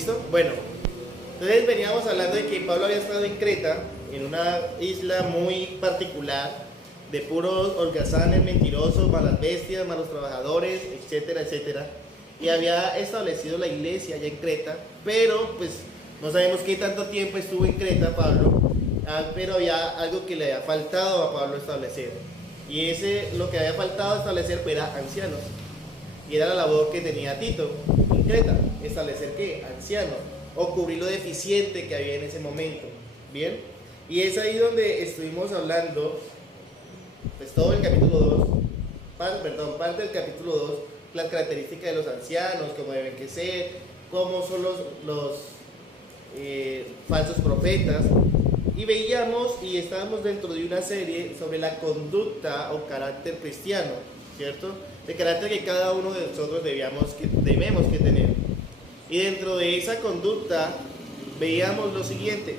¿Listo? Bueno, entonces veníamos hablando de que Pablo había estado en Creta, en una isla muy particular, de puros holgazanes, mentirosos, malas bestias, malos trabajadores, etcétera, etcétera. Y había establecido la iglesia allá en Creta, pero pues no sabemos qué tanto tiempo estuvo en Creta Pablo, pero había algo que le había faltado a Pablo establecer. Y lo que había faltado establecer era ancianos. Y era la labor que tenía Tito en Creta, establecer ¿qué? Ancianos, o cubrir lo deficiente que había en ese momento. ¿Bien? Y es ahí donde estuvimos hablando, pues todo el capítulo 2, parte del capítulo 2, las características de los ancianos, cómo deben que ser, cómo son los falsos profetas. Y veíamos y estábamos dentro de una serie sobre la conducta o carácter cristiano, ¿cierto? De carácter que cada uno de nosotros debemos que tener. Y dentro de esa conducta veíamos lo siguiente,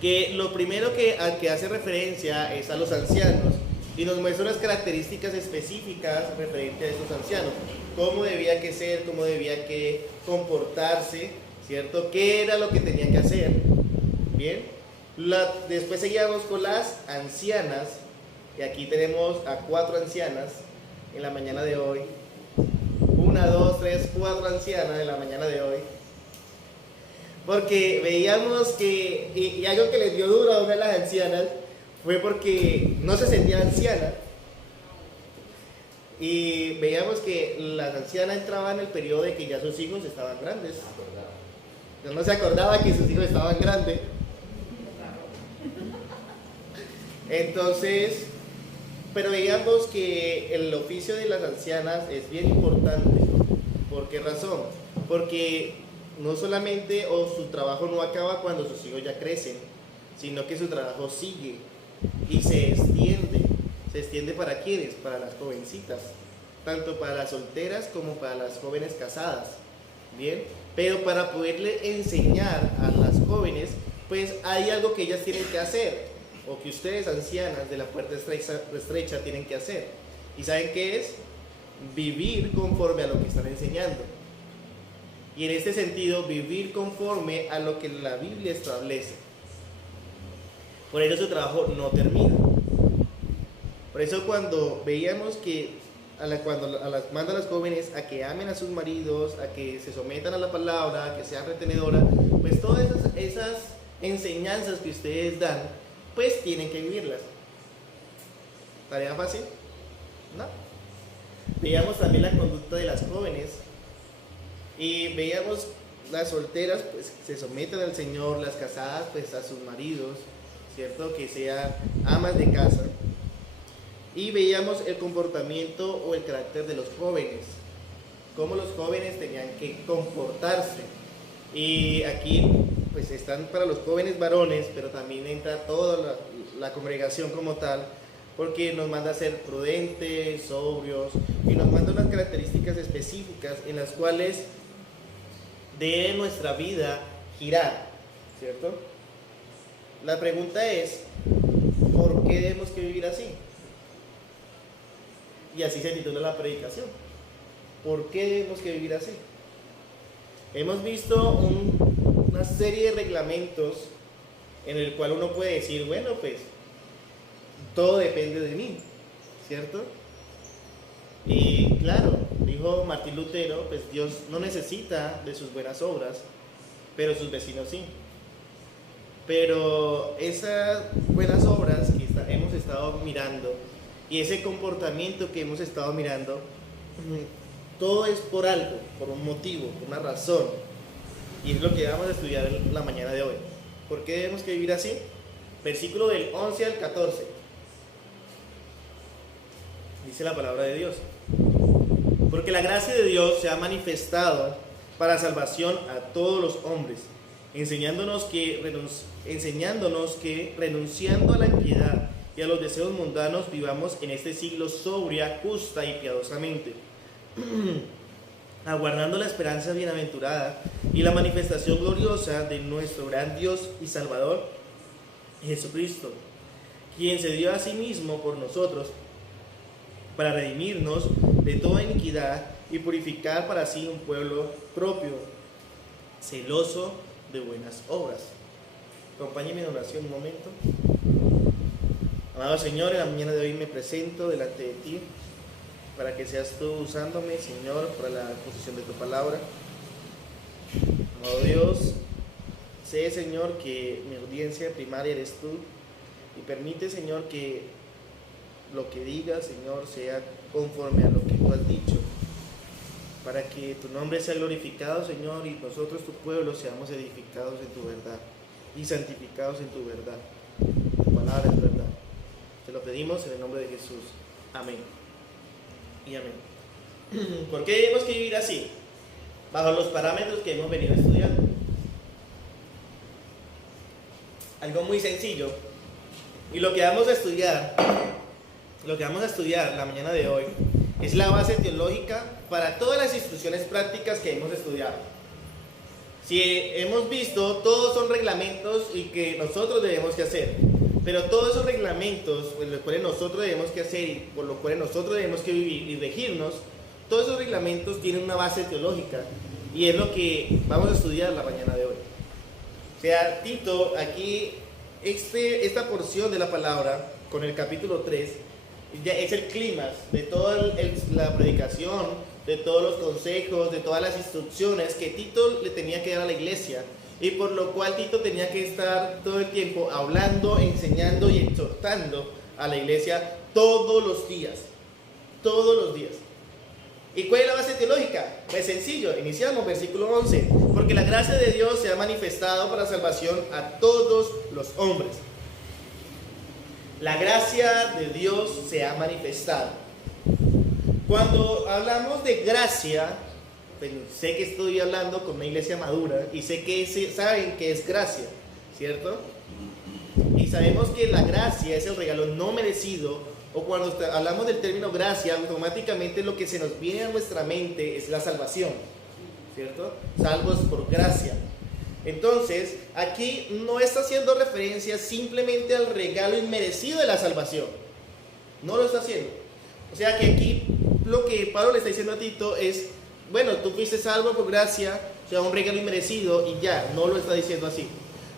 que lo primero al que hace referencia es a los ancianos y nos muestra unas características específicas referentes a esos ancianos, cómo debía que ser, cómo debía que comportarse, ¿cierto? ¿Qué era lo que tenían que hacer? Bien, después seguíamos con las ancianas, y aquí tenemos a 4 ancianas en la mañana de hoy. 1, 2, 3, 4 ancianas en la mañana de hoy. Porque veíamos que, y algo que les dio duro a una de las ancianas, fue porque no se sentía anciana. Y veíamos que las ancianas entraban en el periodo de que ya sus hijos estaban grandes. No se acordaba que sus hijos estaban grandes. Entonces, pero veíamos que el oficio de las ancianas es bien importante. ¿Por qué razón? Porque no solamente su trabajo no acaba cuando sus hijos ya crecen, sino que su trabajo sigue y se extiende. ¿Se extiende para quiénes? Para las jovencitas, tanto para las solteras como para las jóvenes casadas. Bien, pero para poderle enseñar a las jóvenes, pues hay algo que ellas tienen que hacer, o que ustedes ancianas de la puerta estrecha tienen que hacer. ¿Y saben qué es? Vivir conforme a lo que están enseñando. Y en este sentido, vivir conforme a lo que la Biblia establece. Por ello su trabajo no termina. Por eso cuando veíamos que manda a las jóvenes a que amen a sus maridos, a que se sometan a la palabra, a que sean retenedoras, pues todas esas enseñanzas que ustedes dan, pues tienen que vivirlas. ¿Tarea fácil? No. Veíamos también la conducta de las jóvenes y veíamos las solteras pues se someten al Señor, las casadas pues a sus maridos, ¿cierto? Que sean amas de casa. Y veíamos el comportamiento o el carácter de los jóvenes, cómo los jóvenes tenían que comportarse. Y aquí pues están para los jóvenes varones, pero también entra toda la congregación como tal, porque nos manda a ser prudentes, sobrios, y nos manda unas características específicas en las cuales debe nuestra vida girar, ¿cierto? La pregunta es, ¿por qué debemos que vivir así? Y así se titula la predicación. ¿Por qué debemos que vivir así? Hemos visto una serie de reglamentos en el cual uno puede decir, bueno, pues todo depende de mí, ¿cierto? Y claro, dijo Martín Lutero, pues Dios no necesita de sus buenas obras, pero sus vecinos sí. Pero esas buenas obras que hemos estado mirando y ese comportamiento que hemos estado mirando, todo es por algo, por un motivo, por una razón. Y es lo que vamos a estudiar en la mañana de hoy. ¿Por qué debemos que vivir así? Versículo del 11 al 14. Dice la palabra de Dios. Porque la gracia de Dios se ha manifestado para salvación a todos los hombres, enseñándonos que renunciando a la impiedad y a los deseos mundanos vivamos en este siglo sobria, justa y piadosamente, aguardando la esperanza bienaventurada y la manifestación gloriosa de nuestro gran Dios y Salvador, Jesucristo, quien se dio a sí mismo por nosotros para redimirnos de toda iniquidad y purificar para sí un pueblo propio, celoso de buenas obras. Acompáñenme en oración un momento. Amado Señor, en la mañana de hoy me presento delante de ti para que seas tú usándome, Señor, para la exposición de tu palabra. Amado Dios, sé, Señor, que mi audiencia primaria eres tú y permite, Señor, que lo que diga, Señor, sea conforme a lo que tú has dicho, para que tu nombre sea glorificado, Señor, y nosotros, tu pueblo, seamos edificados en tu verdad y santificados en tu verdad. Tu palabra es verdad. Te lo pedimos en el nombre de Jesús. Amén. Y amén. ¿Por qué tenemos que vivir así? Bajo los parámetros que hemos venido estudiando. Algo muy sencillo. Y lo que vamos a estudiar la mañana de hoy, es la base teológica para todas las instrucciones prácticas que hemos estudiado. Si hemos visto, todos son reglamentos y que nosotros debemos que hacer. Pero todos esos reglamentos, pues, los cuales nosotros debemos que hacer y por los cuales nosotros debemos que vivir y regirnos, todos esos reglamentos tienen una base teológica y es lo que vamos a estudiar la mañana de hoy. O sea, Tito, aquí, esta porción de la palabra, con el capítulo 3, ya es el clímax de toda la predicación, de todos los consejos, de todas las instrucciones que Tito le tenía que dar a la iglesia. Y por lo cual Tito tenía que estar todo el tiempo hablando, enseñando y exhortando a la iglesia todos los días. Todos los días. ¿Y cuál es la base teológica? Pues sencillo, iniciamos versículo 11. Porque la gracia de Dios se ha manifestado para salvación a todos los hombres. La gracia de Dios se ha manifestado. Cuando hablamos de gracia, pues sé que estoy hablando con una iglesia madura y sé que saben que es gracia, ¿cierto? Y sabemos que la gracia es el regalo no merecido, o cuando hablamos del término gracia, automáticamente lo que se nos viene a nuestra mente es la salvación, ¿cierto? Salvos por gracia. Entonces, aquí no está haciendo referencia simplemente al regalo inmerecido de la salvación. No lo está haciendo. O sea que aquí lo que Pablo le está diciendo a Tito es: bueno, tú fuiste salvo por gracia, o sea, un regalo inmerecido, y ya, no lo está diciendo así.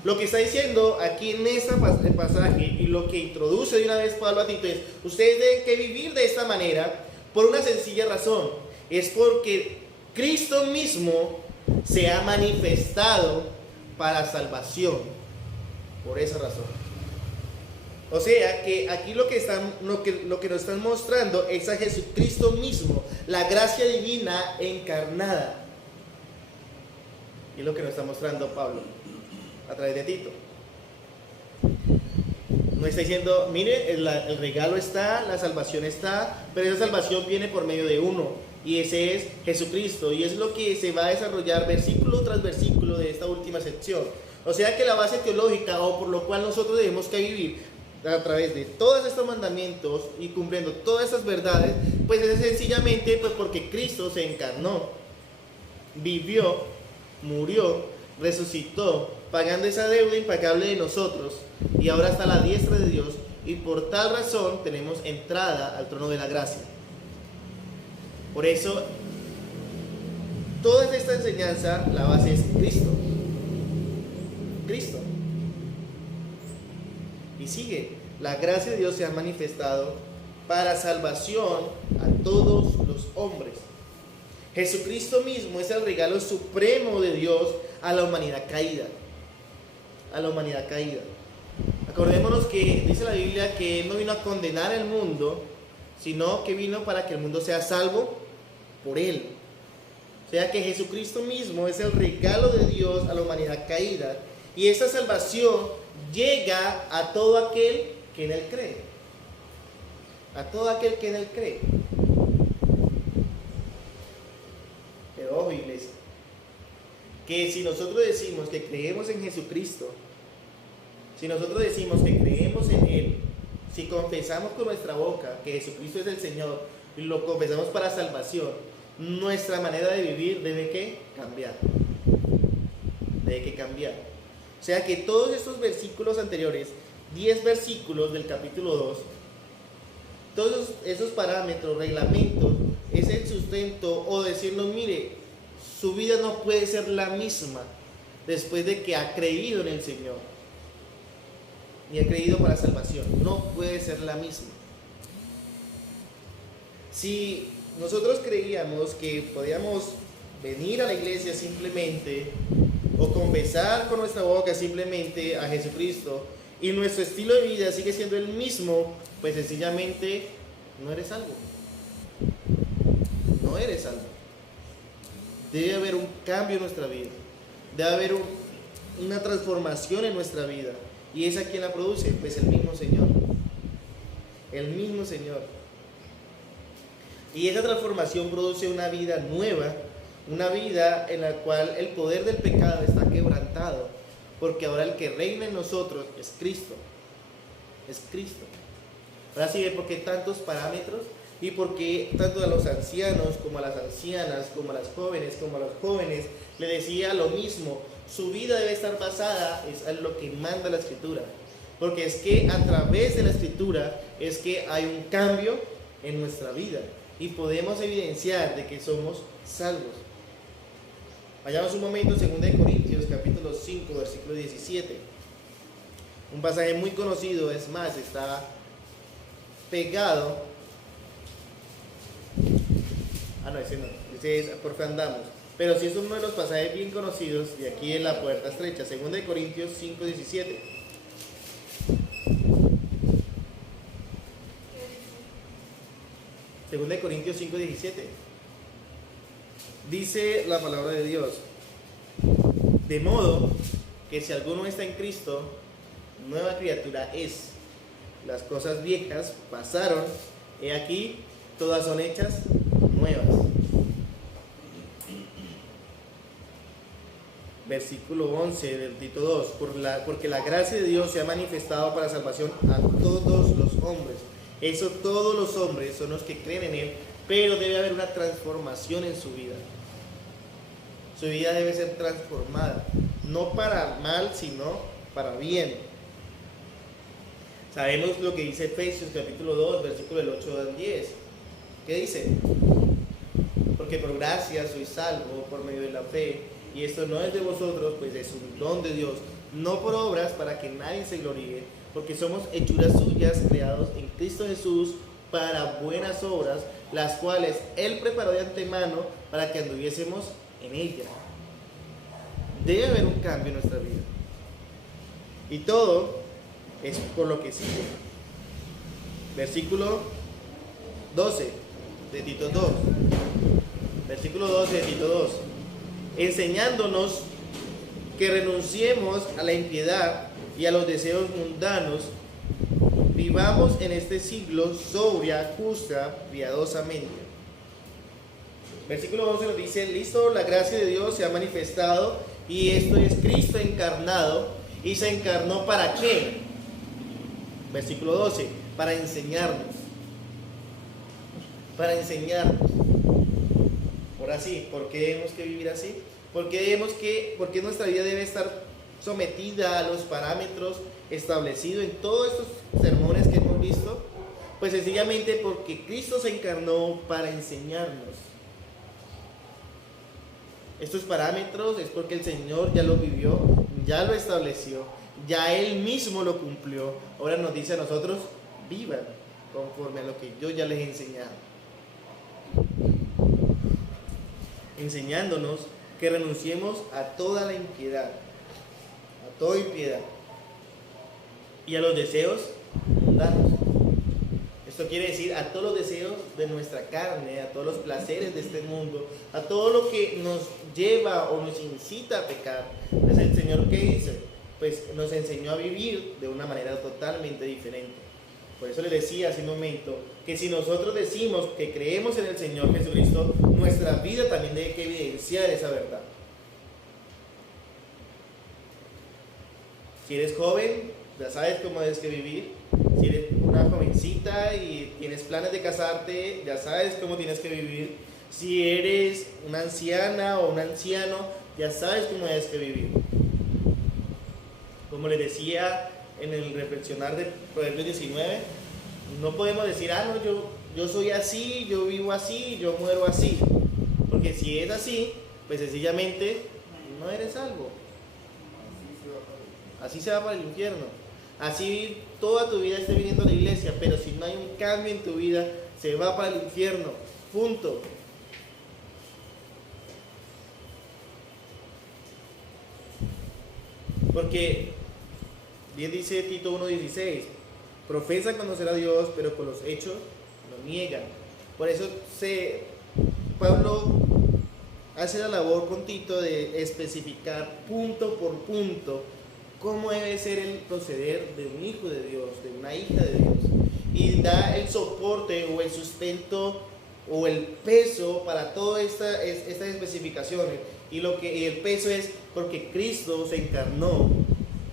Lo que está diciendo aquí en este pasaje, y lo que introduce de una vez Pablo a Tito, es: ustedes deben que vivir de esta manera por una sencilla razón. Es porque Cristo mismo se ha manifestado para salvación. Por esa razón. O sea que aquí lo que nos están mostrando es a Jesucristo mismo, la gracia divina encarnada. Y es lo que nos está mostrando Pablo a través de Tito. No está diciendo: mire, el regalo está, la salvación está, pero esa salvación viene por medio de uno, y ese es Jesucristo. Y es lo que se va a desarrollar versículo tras versículo de esta última sección. O sea que la base teológica, o por lo cual nosotros debemos que vivir a través de todos estos mandamientos y cumpliendo todas estas verdades, pues es sencillamente pues porque Cristo se encarnó, vivió, murió, resucitó, pagando esa deuda impagable de nosotros, y ahora está a la diestra de Dios, y por tal razón tenemos entrada al trono de la gracia. Por eso, toda esta enseñanza, la base es Cristo. Cristo. Y sigue: la gracia de Dios se ha manifestado para salvación a todos los hombres. Jesucristo mismo es el regalo supremo de Dios a la humanidad caída. A la humanidad caída. Acordémonos que dice la Biblia que Él no vino a condenar al mundo, sino que vino para que el mundo sea salvo por Él. O sea que Jesucristo mismo es el regalo de Dios a la humanidad caída. Y esa salvación llega a todo aquel que en Él cree. A todo aquel que en Él cree. Pero ojo, iglesia, que si nosotros decimos que creemos en Jesucristo, si nosotros decimos que creemos en Él, si confesamos con nuestra boca que Jesucristo es el Señor y lo confesamos para salvación, nuestra manera de vivir debe que cambiar. Debe que cambiar. O sea que todos estos versículos anteriores, 10 versículos del capítulo 2, todos esos parámetros, reglamentos, es el sustento o decirnos: mire, su vida no puede ser la misma después de que ha creído en el Señor y ha creído para salvación. No puede ser la misma. Si nosotros creíamos que podíamos venir a la iglesia simplemente o confesar con nuestra boca simplemente a Jesucristo y nuestro estilo de vida sigue siendo el mismo, pues sencillamente no eres salvo. No eres salvo. Debe haber un cambio en nuestra vida. Debe haber una transformación en nuestra vida. ¿Y esa quién la produce? Pues el mismo Señor. El mismo Señor. Y esa transformación produce una vida nueva, una vida en la cual el poder del pecado está quebrantado, porque ahora el que reina en nosotros es Cristo. Es Cristo. Ahora sí ve por qué tantos parámetros y por qué tanto a los ancianos como a las ancianas, como a las jóvenes, como a los jóvenes, le decía lo mismo. Su vida debe estar basada en lo que manda la Escritura. Porque es que a través de la Escritura es que hay un cambio en nuestra vida y podemos evidenciar de que somos salvos. Vayamos un momento, 2 Corintios, capítulo 5, versículo 17. Un pasaje muy conocido, es más, está pegado. No, ese no, ese es por qué andamos. Pero sí es uno de los pasajes bien conocidos de aquí en la puerta estrecha, 2 Corintios 5, 17. Segunda de Corintios 5, 17. Dice la palabra de Dios: de modo que si alguno está en Cristo, nueva criatura es. Las cosas viejas pasaron, he aquí, todas son hechas nuevas. Versículo 11 del Tito 2. Porque la gracia de Dios se ha manifestado para salvación a todos los hombres. Eso, todos los hombres son los que creen en Él, pero debe haber una transformación en su vida. Su vida debe ser transformada, no para mal, sino para bien. Sabemos lo que dice Efesios capítulo 2, versículo del 8 al 10. ¿Qué dice? Porque por gracia sois salvos por medio de la fe, y esto no es de vosotros, pues es un don de Dios, no por obras para que nadie se gloríe, porque somos hechuras suyas, creados en Cristo Jesús para buenas obras, las cuales Él preparó de antemano para que anduviésemos en ella. Debe haber un cambio en nuestra vida. Y todo es por lo que sigue. Versículo 12 de Tito 2. Versículo 12 de Tito 2. Enseñándonos que renunciemos a la impiedad y a los deseos mundanos, vivamos en este siglo sobria, justa, piadosamente. Versículo 12 nos dice: listo, la gracia de Dios se ha manifestado, y esto es Cristo encarnado, y se encarnó ¿para qué? Versículo 12, para enseñarnos. Para enseñarnos. Ahora sí, ¿por qué debemos que vivir así? ¿Por qué nuestra vida debe estar sometida a los parámetros establecidos en todos estos sermones que hemos visto? Pues sencillamente porque Cristo se encarnó para enseñarnos. Estos parámetros es porque el Señor ya lo vivió, ya lo estableció, ya Él mismo lo cumplió. Ahora nos dice a nosotros: vivan conforme a lo que yo ya les he enseñado. Enseñándonos que renunciemos a toda la impiedad, a toda impiedad y a los deseos mundanos. Esto quiere decir a todos los deseos de nuestra carne, a todos los placeres de este mundo, a todo lo que nos lleva o nos incita a pecar. Pues el Señor, ¿qué dice? Pues nos enseñó a vivir de una manera totalmente diferente. Por eso le decía hace un momento que si nosotros decimos que creemos en el Señor Jesucristo, nuestra vida también debe que evidenciar esa verdad. Si eres joven, ya sabes cómo debes que vivir. Si eres una jovencita y tienes planes de casarte, ya sabes cómo tienes que vivir. Si eres una anciana o un anciano, ya sabes cómo debes que vivir. Como les decía en el reflexionar de Proverbios 19, no podemos decir: no, yo soy así, yo vivo así, yo muero así. Porque si es así, pues sencillamente no eres salvo. Así se va para el infierno. Así toda tu vida estés viniendo a la iglesia, pero si no hay un cambio en tu vida, se va para el infierno. Punto. Porque bien dice Tito 1:16, profesan conocer a Dios, pero con los hechos lo niegan. Por eso Pablo hace la labor con Tito de especificar punto por punto cómo debe ser el proceder de un hijo de Dios, de una hija de Dios. Y da el soporte o el sustento o el peso para todas estas especificaciones. Y el peso es porque Cristo se encarnó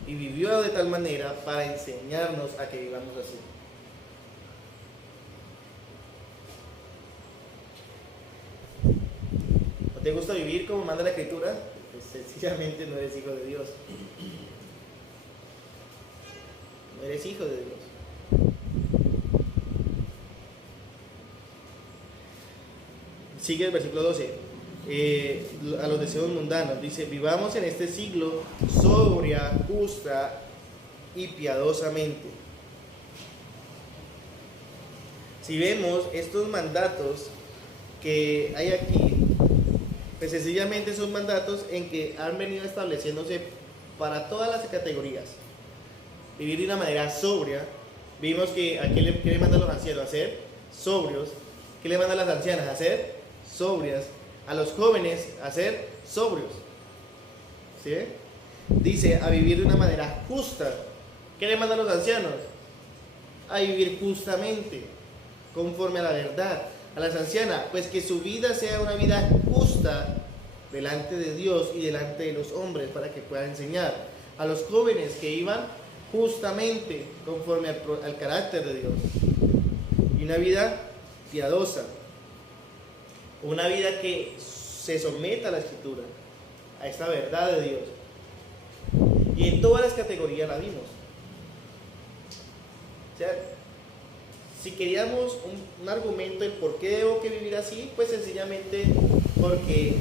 y vivió de tal manera para enseñarnos a que vivamos así. ¿No te gusta vivir como manda la Escritura? Pues sencillamente no eres hijo de Dios. No eres hijo de Dios. Sigue el versículo 12. A los deseos mundanos. Dice, vivamos en este siglo sobria, justa y piadosamente. Si vemos estos mandatos que hay aquí, pues sencillamente son mandatos en que han venido estableciéndose para todas las categorías. Vivir de una manera sobria. Vimos que aquí ¿qué le mandan los ancianos? A ser sobrios. ¿Qué le mandan las ancianas? A ser sobrias. A los jóvenes a ser sobrios. ¿Sí? Dice a vivir de una manera justa. ¿Qué le mandan los ancianos? A vivir justamente, conforme a la verdad. A las ancianas, pues que su vida sea una vida justa delante de Dios y delante de los hombres para que puedan enseñar. A los jóvenes que iban justamente conforme al carácter de Dios. Y una vida piadosa. Una vida que se someta a la Escritura, a esta verdad de Dios. Y en todas las categorías la vimos. O sea, si queríamos un argumento de por qué debo que vivir así, pues sencillamente porque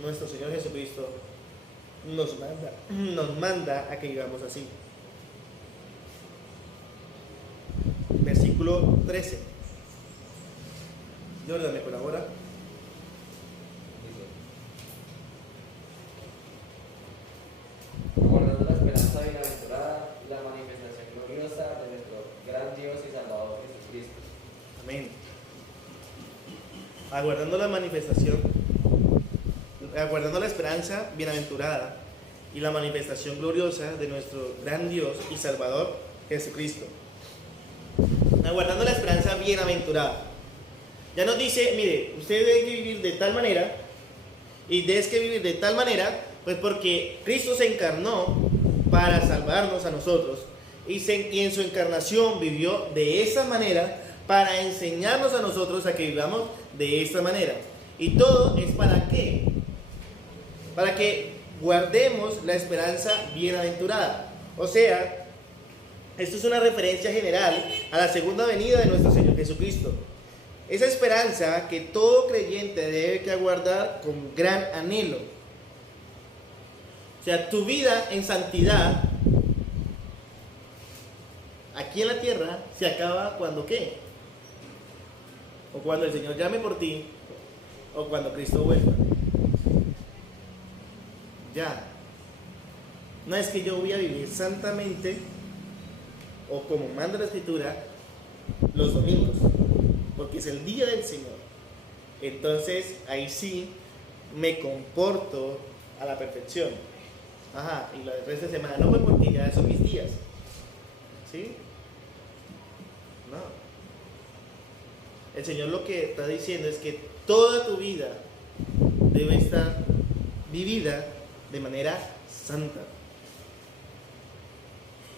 nuestro Señor Jesucristo nos manda a que vivamos así. Versículo 13. Jordan, ¿me colabora? Aguardando la esperanza bienaventurada y la manifestación gloriosa de nuestro gran Dios y Salvador Jesucristo. Amén. Aguardando la manifestación, aguardando la esperanza bienaventurada y la manifestación gloriosa de nuestro gran Dios y Salvador Jesucristo. Aguardando la esperanza bienaventurada. Ya nos dice, mire, usted debe vivir de tal manera, y debes que vivir de tal manera, pues porque Cristo se encarnó para salvarnos a nosotros, y en su encarnación vivió de esa manera para enseñarnos a nosotros a que vivamos de esta manera. Y todo es ¿para qué? Para que guardemos la esperanza bienaventurada. O sea, esto es una referencia general a la segunda venida de nuestro Señor Jesucristo. Esa esperanza que todo creyente debe que aguardar con gran anhelo. O sea, tu vida en santidad aquí en la tierra se acaba cuando ¿qué? O cuando el Señor llame por ti, o cuando Cristo vuelva. Ya. No es que yo voy a vivir santamente, o como manda la Escritura, los domingos, porque es el día del Señor. Entonces ahí sí me comporto a la perfección. Ajá, y la resto de semana no, pues porque ya son mis días. ¿Sí? No. El Señor lo que está diciendo es que toda tu vida debe estar vivida de manera santa.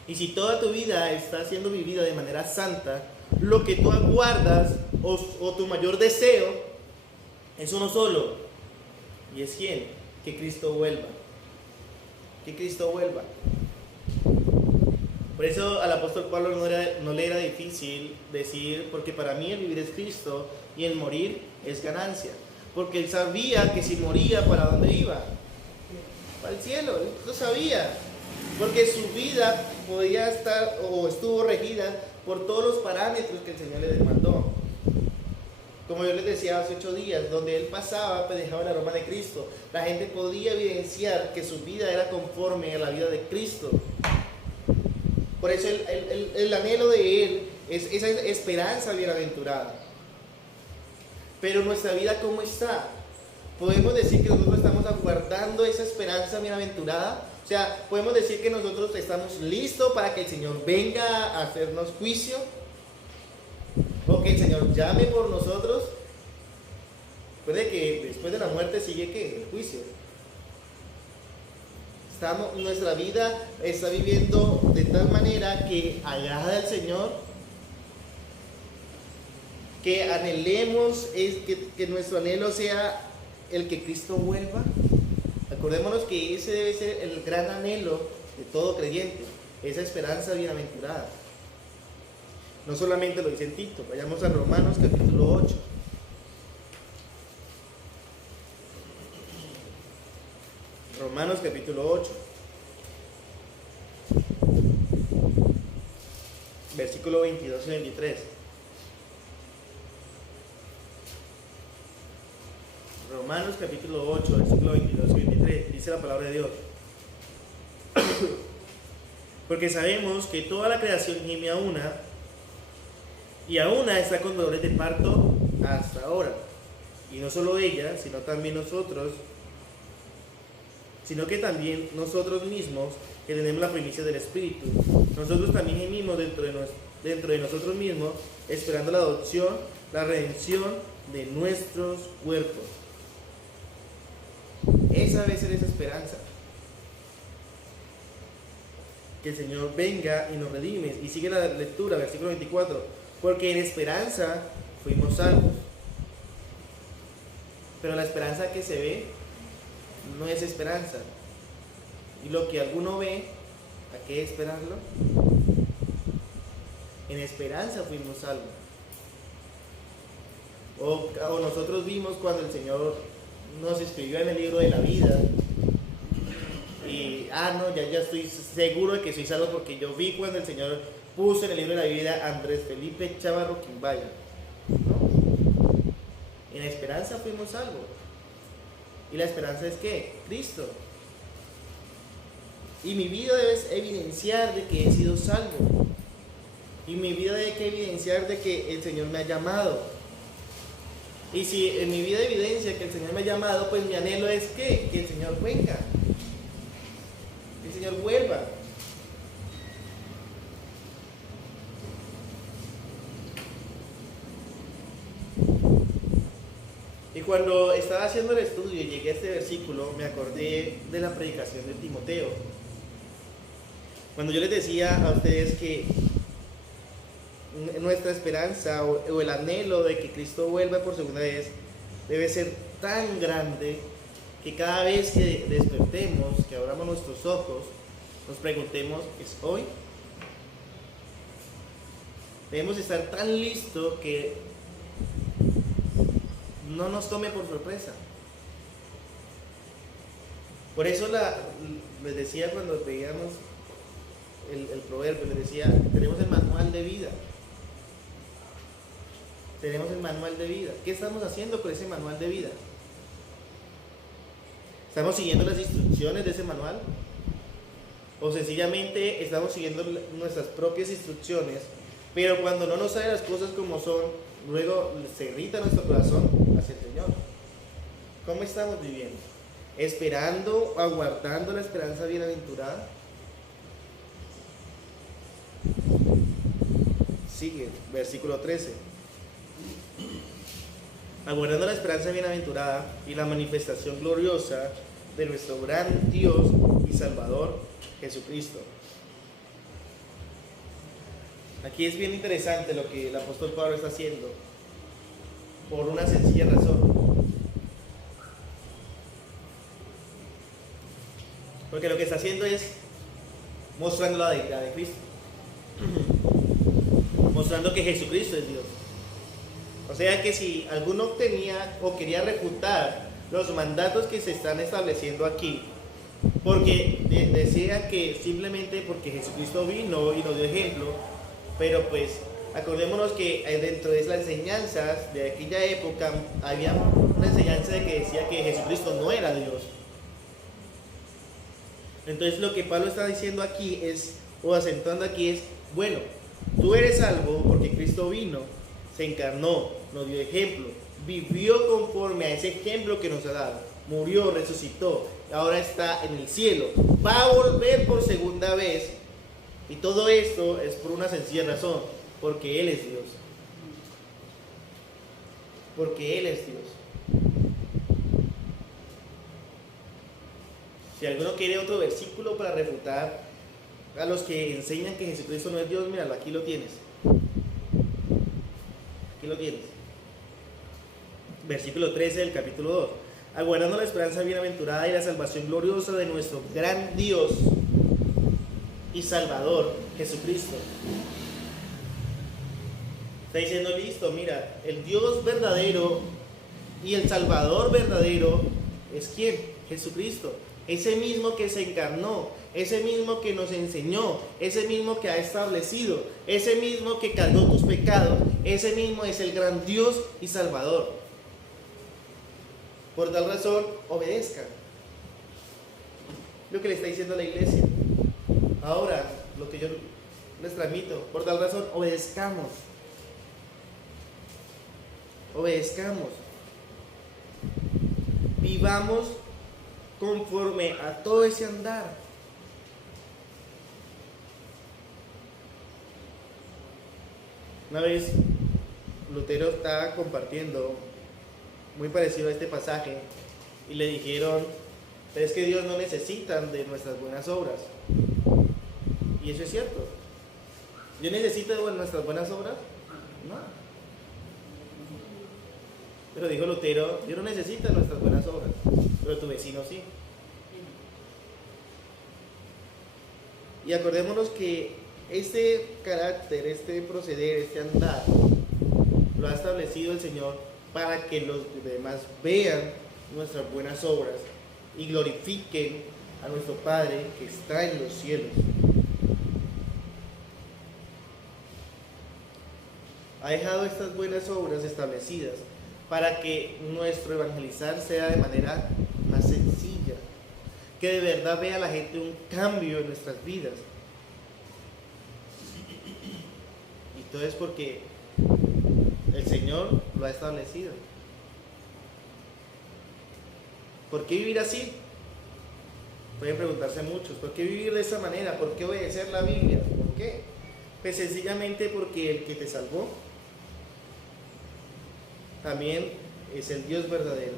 Y si toda tu vida está siendo vivida de manera santa, lo que tú aguardas o tu mayor deseo es uno solo. ¿Y es quién? Que Cristo vuelva. Que Cristo vuelva. Por eso al apóstol Pablo no le era difícil decir, porque para mí el vivir es Cristo y el morir es ganancia. porque él sabía que si moría, ¿para dónde iba? Para el cielo, él lo sabía, porque su vida podía estar o estuvo regida por todos los parámetros que el Señor le demandó. Como yo les decía hace 8 días, donde él pasaba, pues dejaba el aroma de Cristo. La gente podía evidenciar que su vida era conforme a la vida de Cristo. Por eso el anhelo de él es esa esperanza bienaventurada. Pero nuestra vida, ¿cómo está? Podemos decir que nosotros estamos aguardando esa esperanza bienaventurada. O sea, podemos decir que nosotros estamos listos para que el Señor venga a hacernos juicio, o que el Señor llame por nosotros. Puede que después de la muerte sigue ¿qué? El juicio. Nuestra vida está viviendo de tal manera que agrada al Señor, que anhelemos, que nuestro anhelo sea el que Cristo vuelva. Acordémonos que ese debe ser el gran anhelo de todo creyente, esa esperanza bienaventurada. No solamente lo dice en Tito, vayamos a Romanos capítulo 8. Romanos capítulo 8. Versículo 22 y 23. Romanos capítulo 8, versículo 22 y 23. Dice la palabra de Dios. Porque sabemos que toda la creación gime a una, y a una está con dolores de parto hasta ahora. Y no solo ella, sino que también nosotros mismos, que tenemos la primicia del Espíritu. Nosotros también gemimos dentro de nosotros mismos, esperando la adopción, la redención de nuestros cuerpos. Esa debe ser esa esperanza. Que el Señor venga y nos redime. Y sigue la lectura, versículo 24. Porque en esperanza fuimos salvos. Pero la esperanza que se ve no es esperanza. Y lo que alguno ve, ¿a qué esperarlo? En esperanza fuimos salvos. O nosotros vimos cuando el Señor nos escribió en el libro de la vida. Y, ya estoy seguro de que soy salvo porque yo vi cuando el Señor puso en el libro de la vida Andrés Felipe Chávarro Quimbaya. ¿No? En esperanza fuimos salvos. ¿Y la esperanza es qué? Cristo. Y mi vida debe evidenciar de que he sido salvo. Y mi vida debe evidenciar de que el Señor me ha llamado. Y si en mi vida evidencia que el Señor me ha llamado, pues mi anhelo es ¿qué? Que el Señor venga. Que el Señor vuelva. Y cuando estaba haciendo el estudio y llegué a este versículo, me acordé de la predicación de Timoteo. Cuando yo les decía a ustedes que nuestra esperanza o el anhelo de que Cristo vuelva por segunda vez debe ser tan grande que cada vez que despertemos, que abramos nuestros ojos, nos preguntemos, ¿es hoy? Debemos estar tan listos que no nos tome por sorpresa. Por eso les decía cuando veíamos el proverbio, les decía, tenemos el manual de vida. Tenemos el manual de vida. ¿Qué estamos haciendo con ese manual de vida? ¿Estamos siguiendo las instrucciones de ese manual? ¿O sencillamente estamos siguiendo nuestras propias instrucciones, pero cuando no nos salen las cosas como son, luego se irrita nuestro corazón hacia el Señor? ¿Cómo estamos viviendo? ¿Esperando, aguardando la esperanza bienaventurada? Sigue, versículo 13. Aguardando la esperanza bienaventurada y la manifestación gloriosa de nuestro gran Dios y Salvador, Jesucristo. Aquí es bien interesante lo que el apóstol Pablo está haciendo, por una sencilla razón. Porque lo que está haciendo es mostrando la deidad de Cristo, mostrando que Jesucristo es Dios. O sea que si alguno tenía o quería refutar los mandatos que se están estableciendo aquí, porque decía que simplemente porque Jesucristo vino y nos dio ejemplo, pero pues acordémonos que dentro de las enseñanzas de aquella época había una enseñanza de que decía que Jesucristo no era Dios. Entonces lo que Pablo está diciendo aquí es, o acentuando aquí es, bueno, tú eres salvo porque Cristo vino, se encarnó, nos dio ejemplo, vivió conforme a ese ejemplo que nos ha dado, murió, resucitó, ahora está en el cielo, va a volver por segunda vez, y todo esto es por una sencilla razón, porque Él es Dios. Porque Él es Dios. Si alguno quiere otro versículo para refutar a los que enseñan que Jesucristo no es Dios, míralo, aquí lo tienes. Aquí lo tienes. Versículo 13 del capítulo 2. Aguardando la esperanza bienaventurada y la salvación gloriosa de nuestro gran Dios y Salvador, Jesucristo. Está diciendo, listo, mira, el Dios verdadero y el Salvador verdadero es ¿quién? Jesucristo. Ese mismo que se encarnó, ese mismo que nos enseñó, ese mismo que ha establecido, ese mismo que cargó tus pecados, ese mismo es el gran Dios y Salvador. Por tal razón, obedezcan. Lo que le está diciendo la iglesia. Ahora, lo que yo les transmito, por tal razón, obedezcamos. Obedezcamos. Vivamos conforme a todo ese andar. Una vez Lutero estaba compartiendo muy parecido a este pasaje y le dijeron, pero es que Dios no necesita de nuestras buenas obras. Y eso es cierto. ¿Dios necesita de nuestras buenas obras? No. Pero dijo Lutero, Dios no necesita nuestras buenas obras, pero tu vecino sí. Y acordémonos que este carácter, este proceder, este andar, lo ha establecido el Señor para que los demás vean nuestras buenas obras y glorifiquen a nuestro Padre que está en los cielos. Ha dejado estas buenas obras establecidas para que nuestro evangelizar sea de manera más sencilla, que de verdad vea la gente un cambio en nuestras vidas. Y todo es porque el Señor lo ha establecido. ¿Por qué vivir así? Pueden preguntarse muchos, ¿por qué vivir de esa manera? ¿Por qué obedecer la Biblia? ¿Por qué? Pues sencillamente porque el que te salvó también es el Dios verdadero.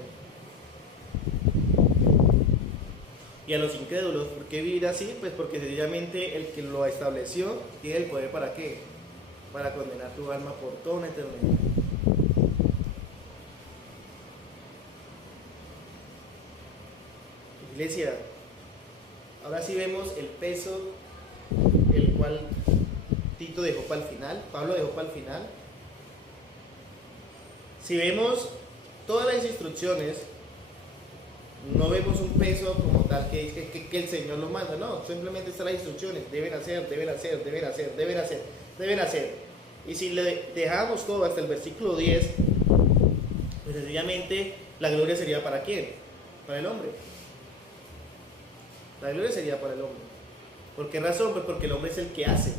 Y a los incrédulos, ¿por qué vivir así? Pues porque sencillamente el que lo estableció tiene el poder ¿para qué? Para condenar tu alma por toda una eternidad. Iglesia, ahora sí vemos el peso el cual Tito dejó para el final, Pablo dejó para el final. Si vemos todas las instrucciones, no vemos un peso como tal que el Señor lo manda, no, simplemente están las instrucciones, deben hacer, deben hacer, deben hacer, deben hacer, deben hacer. Y si le dejamos todo hasta el versículo 10, pues sencillamente la gloria sería ¿para quién? Para el hombre. La gloria sería para el hombre. ¿Por qué razón? Pues porque el hombre es el que hace.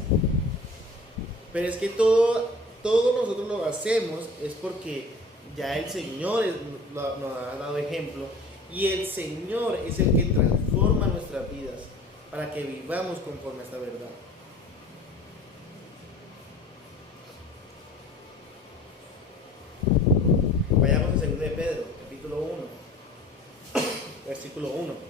Pero es que todo nosotros lo hacemos es porque ya el Señor nos ha dado ejemplo y el Señor es el que transforma nuestras vidas para que vivamos conforme a esta verdad. Vayamos a 2 de Pedro, capítulo 1, versículo 1.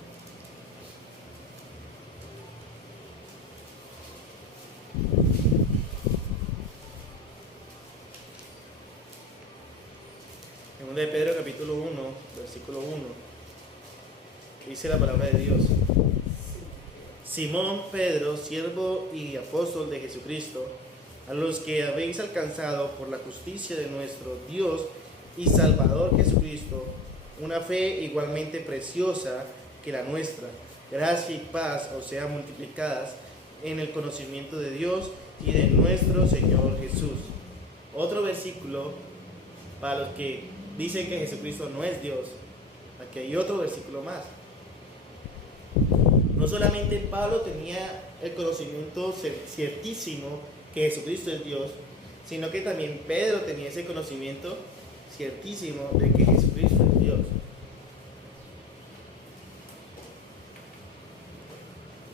De Pedro capítulo 1, versículo 1, dice la palabra de Dios: Simón Pedro, siervo y apóstol de Jesucristo, a los que habéis alcanzado por la justicia de nuestro Dios y Salvador Jesucristo, una fe igualmente preciosa que la nuestra. Gracia y paz os sean multiplicadas en el conocimiento de Dios y de nuestro Señor Jesús. Otro versículo para los que dicen que Jesucristo no es Dios. Aquí hay otro versículo más. No solamente Pablo tenía el conocimiento ciertísimo que Jesucristo es Dios, sino que también Pedro tenía ese conocimiento ciertísimo de que Jesucristo es Dios.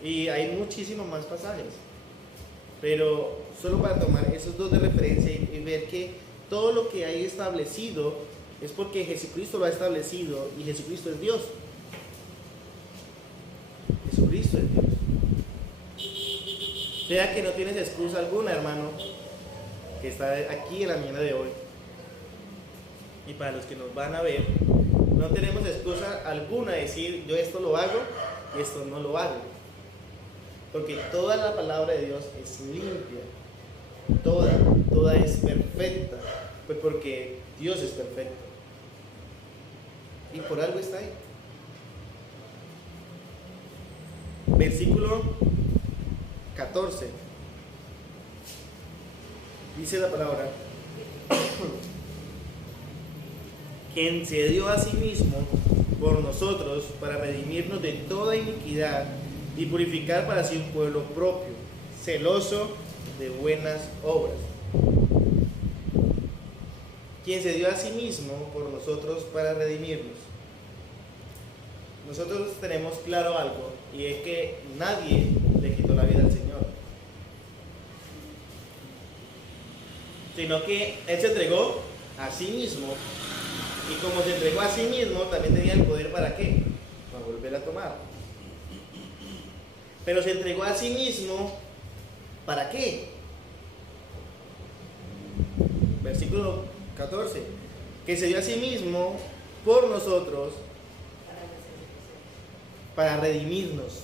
Y hay muchísimos más pasajes, pero solo para tomar esos dos de referencia y ver que todo lo que hay establecido es porque Jesucristo lo ha establecido y Jesucristo es Dios. Jesucristo es Dios. Vea que no tienes excusa alguna, hermano, que está aquí en la mañana de hoy. Y para los que nos van a ver, no tenemos excusa alguna de decir yo esto lo hago y esto no lo hago. Porque toda la palabra de Dios es limpia. Toda es perfecta. Pues porque Dios es perfecto. Y por algo está ahí. Versículo 14. Dice la palabra: quien se dio a sí mismo por nosotros para redimirnos de toda iniquidad y purificar para sí un pueblo propio, celoso de buenas obras. Quien se dio a sí mismo por nosotros para redimirnos. Nosotros tenemos claro algo, y es que nadie le quitó la vida al Señor, sino que Él se entregó a sí mismo, y como se entregó a sí mismo, también tenía el poder ¿para qué? Para volver a tomar. Pero se entregó a sí mismo, ¿para qué? Versículo 14, que se dio a sí mismo por nosotros para redimirnos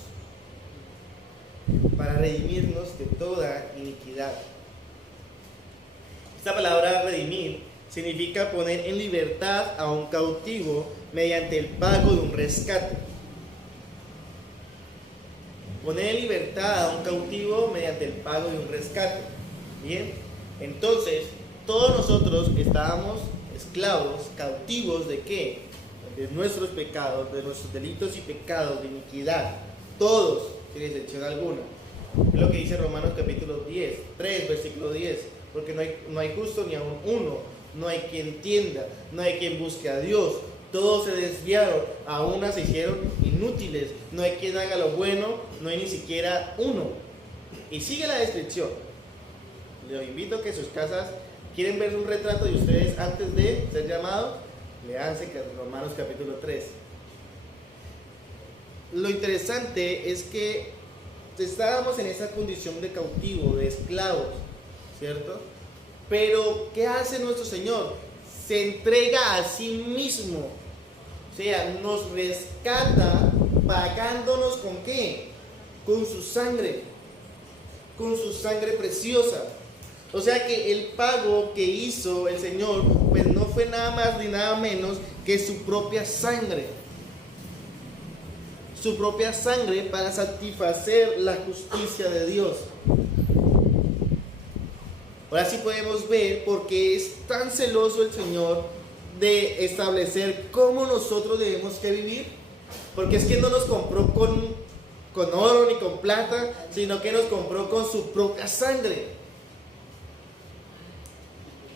de toda iniquidad. Esta palabra redimir significa poner en libertad a un cautivo mediante el pago de un rescate. Poner en libertad a un cautivo mediante el pago de un rescate. Bien, entonces todos nosotros estábamos esclavos, cautivos ¿de qué? De nuestros pecados, de nuestros delitos y pecados, de iniquidad, todos, sin excepción alguna. Es lo que dice Romanos capítulo 3, versículo 10, porque no hay justo ni aun uno, no hay quien entienda, no hay quien busque a Dios, todos se desviaron, a una se hicieron inútiles, no hay quien haga lo bueno, no hay ni siquiera uno. Y sigue la descripción. Les invito a que en sus casas, quieren ver un retrato de ustedes antes de ser llamados, leanse Romanos capítulo 3. Lo interesante es que estábamos en esa condición de cautivo, de esclavos, ¿cierto? Pero ¿qué hace nuestro Señor? Se entrega a sí mismo, o sea, nos rescata pagándonos ¿con qué? Con su sangre preciosa. O sea que el pago que hizo el Señor, pues no fue nada más ni nada menos que su propia sangre. Su propia sangre para satisfacer la justicia de Dios. Ahora sí podemos ver por qué es tan celoso el Señor de establecer cómo nosotros debemos que vivir. Porque es que no nos compró con oro ni con plata, sino que nos compró con su propia sangre.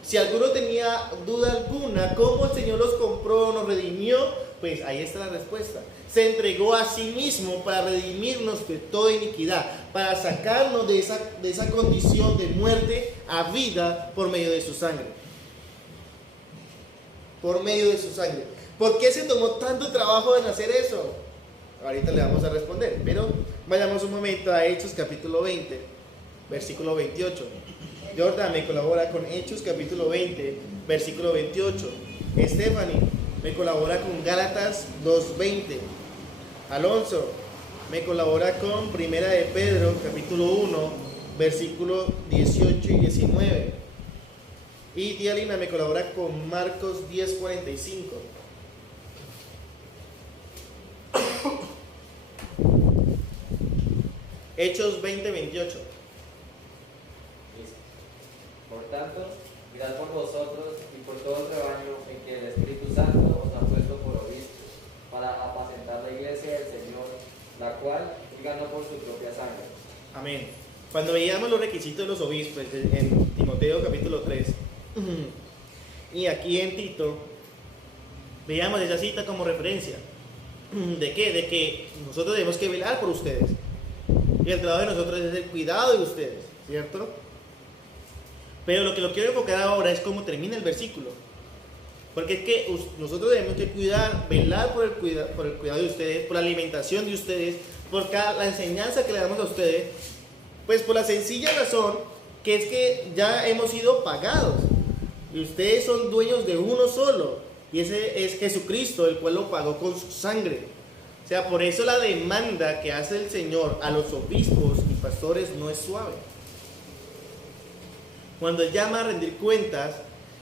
Si alguno tenía duda alguna, ¿cómo el Señor los compró, nos redimió? Pues ahí está la respuesta. Se entregó a sí mismo para redimirnos de toda iniquidad, para sacarnos de esa condición de muerte a vida por medio de su sangre. Por medio de su sangre. ¿Por qué se tomó tanto trabajo en hacer eso? Ahorita le vamos a responder, pero vayamos un momento a Hechos capítulo 20, versículo 28. Jordan me colabora con Hechos capítulo 20, versículo 28. Stephanie me colabora con Gálatas 2:20. Alonso me colabora con Primera de Pedro capítulo 1, versículos 18 y 19. Y Dialina me colabora con Marcos 10:45. Hechos 20:28. Listo. Por tanto, mirad por vosotros y por todo el rebaño en que el Espíritu Santo os ha puesto por obispos, para apacentar la iglesia del Señor, la cual él ganó por su propia sangre. Amén. Cuando veíamos los requisitos de los obispos en Timoteo capítulo 3 y aquí en Tito, veíamos esa cita como referencia. ¿De qué? De que nosotros tenemos que velar por ustedes. Y el trabajo de nosotros es el cuidado de ustedes, ¿cierto? Pero lo que lo quiero enfocar ahora es cómo termina el versículo. Porque es que nosotros debemos que cuidar, velar por el cuidado de ustedes, por la alimentación de ustedes, por la enseñanza que le damos a ustedes. Pues por la sencilla razón que es que ya hemos sido pagados. Y ustedes son dueños de uno solo. Y ese es Jesucristo, el cual lo pagó con su sangre. O sea, por eso la demanda que hace el Señor a los obispos y pastores no es suave. Cuando Él llama a rendir cuentas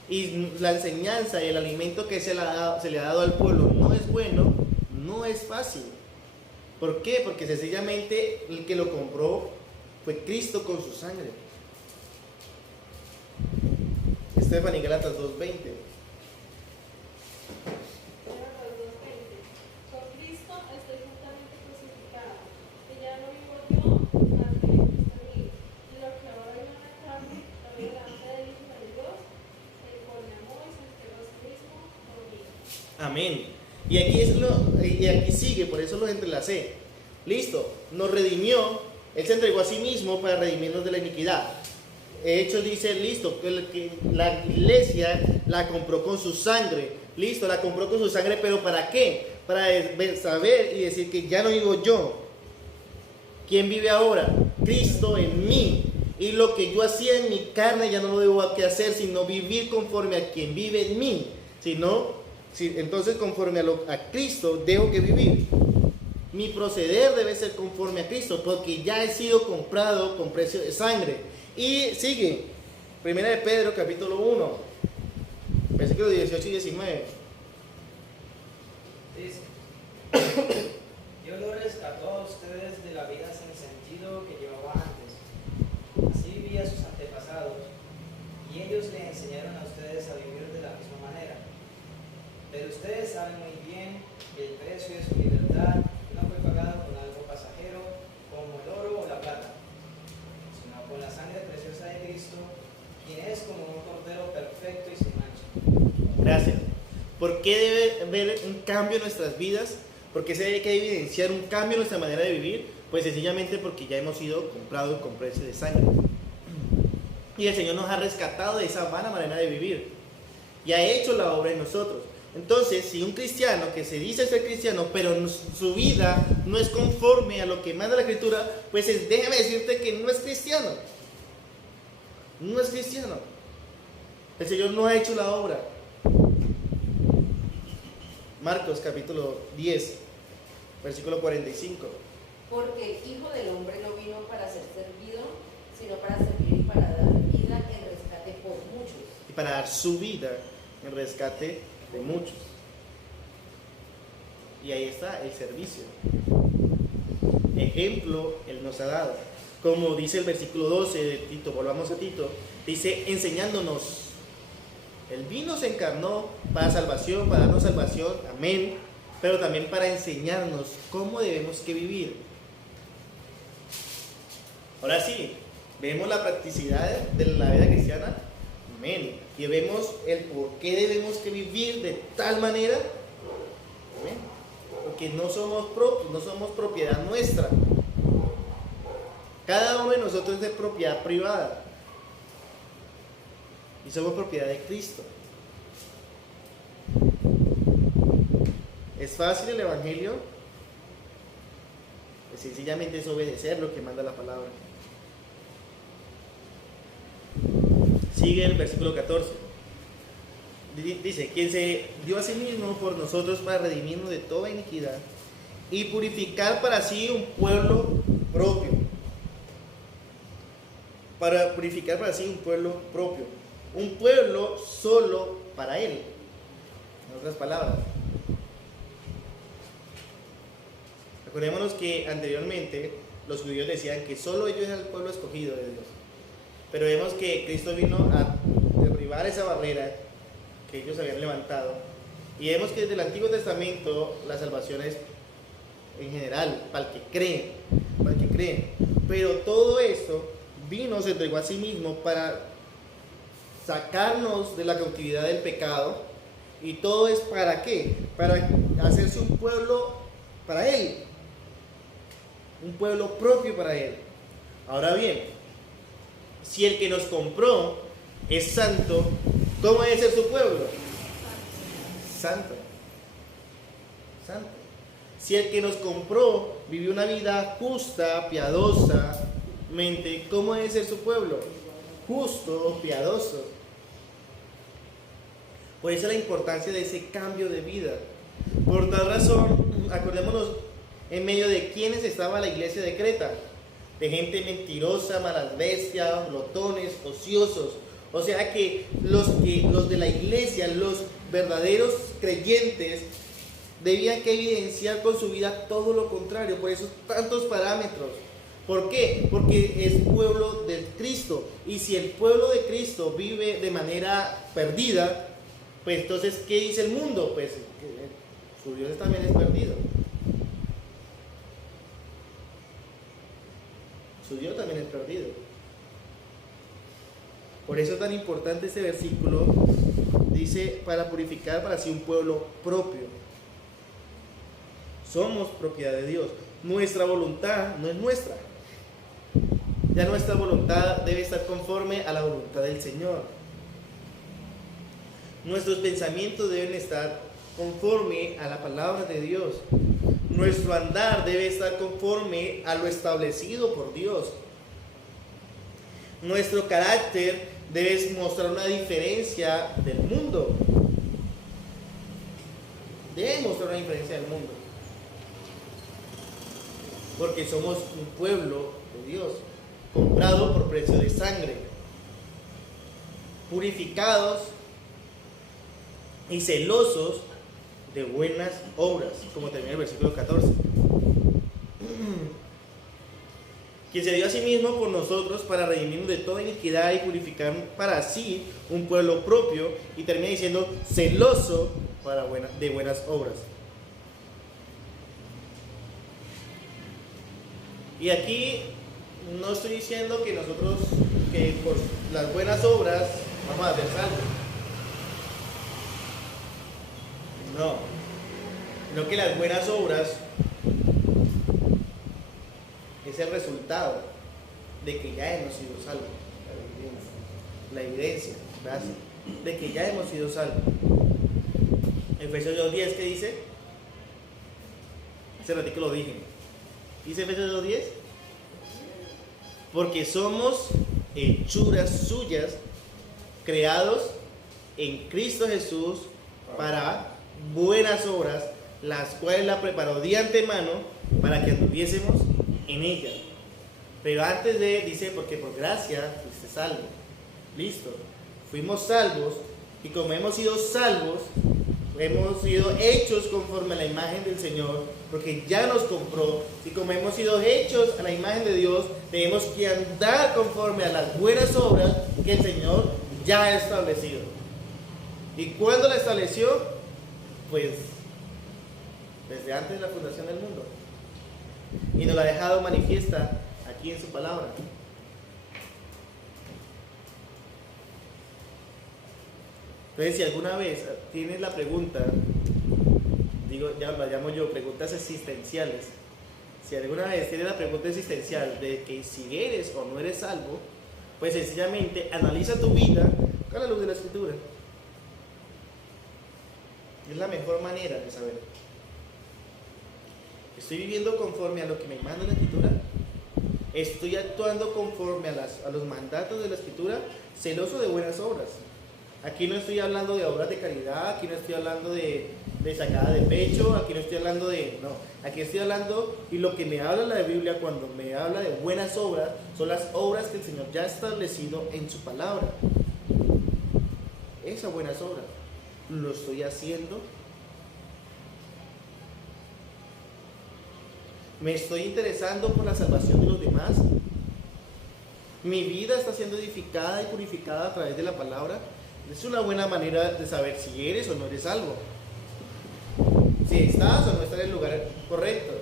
y la enseñanza y el alimento que se le ha dado al pueblo no es bueno, no es fácil. ¿Por qué? Porque sencillamente el que lo compró fue Cristo con su sangre. Esteban y Gálatas 2:20. Amén. Y aquí sigue, por eso los entrelacé. Listo, nos redimió, Él se entregó a sí mismo para redimirnos de la iniquidad. Hechos dice, listo, que la iglesia la compró con su sangre. Listo, la compró con su sangre, pero ¿para qué? Para saber y decir que ya no vivo yo. ¿Quién vive ahora? Cristo en mí. Y lo que yo hacía en mi carne ya no lo debo que hacer, sino vivir conforme a quien vive en mí. Entonces conforme a Cristo debo que vivir. Mi proceder debe ser conforme a Cristo, porque ya he sido comprado con precio de sangre. Y sigue, 1 de Pedro capítulo 1, versículos 18 y 19. Dice: Dios lo rescató a ustedes de la vida sin sentido que llevaba antes. Así vivían sus antepasados, y ellos le enseñaron a ustedes a vivir de la misma manera. Pero ustedes saben muy bien que el precio de su libertad no fue pagado con algo pasajero, como el oro o la plata, sino con la sangre preciosa de Cristo, quien es como un cordero perfecto y sin mancha. Gracias. ¿Por qué debe haber un cambio en nuestras vidas? ¿Por qué se debe que evidenciar un cambio en nuestra manera de vivir? Pues sencillamente porque ya hemos sido comprados con precio de sangre. Y el Señor nos ha rescatado de esa vana manera de vivir. Y ha hecho la obra en nosotros. Entonces, si un cristiano que se dice ser cristiano, pero su vida no es conforme a lo que manda la Escritura, pues déjame decirte que no es cristiano. No es cristiano. El Señor no ha hecho la obra. Marcos capítulo 10, versículo 45. Porque el Hijo del Hombre no vino para ser servido, sino para servir y para dar vida en rescate por muchos. Y para dar su vida en rescate de muchos. Y ahí está el servicio. Ejemplo Él nos ha dado. Como dice el versículo 12 de Tito, volvamos a Tito, dice enseñándonos. Él vino, se encarnó para salvación, para darnos salvación, amén, pero también para enseñarnos cómo debemos que vivir. Ahora sí, vemos la practicidad de la vida cristiana, amén, y vemos el por qué debemos que vivir de tal manera, amén, porque no somos propios, no somos propiedad nuestra. Cada uno de nosotros es de propiedad privada. Y somos propiedad de Cristo. ¿Es fácil el Evangelio? Pues sencillamente es obedecer lo que manda la palabra. Sigue el versículo 14. Dice, quien se dio a sí mismo por nosotros para redimirnos de toda iniquidad y purificar para sí un pueblo propio. para purificar para sí un pueblo propio, un pueblo solo para Él. En otras palabras, acordémonos que anteriormente los judíos decían que solo ellos eran el pueblo escogido de Dios, pero vemos que Cristo vino a derribar esa barrera que ellos habían levantado, y vemos que desde el Antiguo Testamento la salvación es en general para el que cree, pero todo esto vino, se entregó a sí mismo para sacarnos de la cautividad del pecado, y todo es ¿para qué? Para hacerse un pueblo para Él, un pueblo propio para Él. Ahora bien, si el que nos compró es santo, ¿cómo debe ser su pueblo? Santo. Santo. Si el que nos compró vivió una vida justa, piadosamente, ¿cómo debe ser su pueblo? Justo, piadoso. Por eso la importancia de ese cambio de vida. Por tal razón, acordémonos en medio de quienes estaba la iglesia de Creta, de gente mentirosa, malas bestias, glotones, ociosos. O sea que los de la iglesia, los verdaderos creyentes, debían que evidenciar con su vida todo lo contrario, por esos tantos parámetros. ¿Por qué? Porque es pueblo de Cristo, y si el pueblo de Cristo vive de manera perdida, pues entonces, ¿qué dice el mundo? Pues que su Dios también es perdido. Su Dios también es perdido. Por eso es tan importante este versículo. Dice, para purificar para sí un pueblo propio. Somos propiedad de Dios. Nuestra voluntad no es nuestra. Ya nuestra voluntad debe estar conforme a la voluntad del Señor. Nuestros pensamientos deben estar conforme a la palabra de Dios. Nuestro andar debe estar conforme a lo establecido por Dios. Nuestro carácter debe mostrar una diferencia del mundo. Debe mostrar una diferencia del mundo. Porque somos un pueblo de Dios, comprado por precio de sangre, purificados y celosos de buenas obras, como termina el versículo 14. Quien se dio a sí mismo por nosotros para redimirnos de toda iniquidad y purificar para sí un pueblo propio, y termina diciendo celoso de buenas obras. Y aquí no estoy diciendo que nosotros, que por las buenas obras vamos a ser salvos. No, sino que las buenas obras es el resultado de que ya hemos sido salvos. La evidencia, gracias, de que ya hemos sido salvos. Efesios 2:10, ¿qué dice? Hace ratito lo dije. Dice Efesios 2:10, porque somos hechuras suyas, creados en Cristo Jesús para buenas obras, las cuales la preparó de antemano para que anduviésemos en ella. Pero antes dice, porque por gracia fuiste salvo. Listo, fuimos salvos, y como hemos sido salvos, hemos sido hechos conforme a la imagen del Señor, porque ya nos compró. Y como hemos sido hechos a la imagen de Dios, tenemos que andar conforme a las buenas obras que el Señor ya ha establecido. ¿Y cuándo la estableció? Pues desde antes de la fundación del mundo, y nos la ha dejado manifiesta aquí en su palabra. Entonces, si alguna vez tienes la pregunta, digo, ya la llamo yo, preguntas existenciales. Si alguna vez tienes la pregunta existencial de que si eres o no eres salvo, pues sencillamente analiza tu vida con la luz de la Escritura. Es la mejor manera de saber. ¿Estoy viviendo conforme a lo que me manda la Escritura? ¿Estoy actuando conforme a los mandatos de la Escritura? Celoso de buenas obras. Aquí no estoy hablando de obras de caridad, aquí no estoy hablando de sacada de pecho, aquí no estoy hablando de... No, aquí estoy hablando, y lo que me habla la Biblia cuando me habla de buenas obras, son las obras que el Señor ya ha establecido en su palabra. Esas buenas obras, ¿lo estoy haciendo? ¿Me estoy interesando por la salvación de los demás? ¿Mi vida está siendo edificada y purificada a través de la palabra? Es una buena manera de saber si eres o no eres algo. Si estás o no estás en el lugar correcto.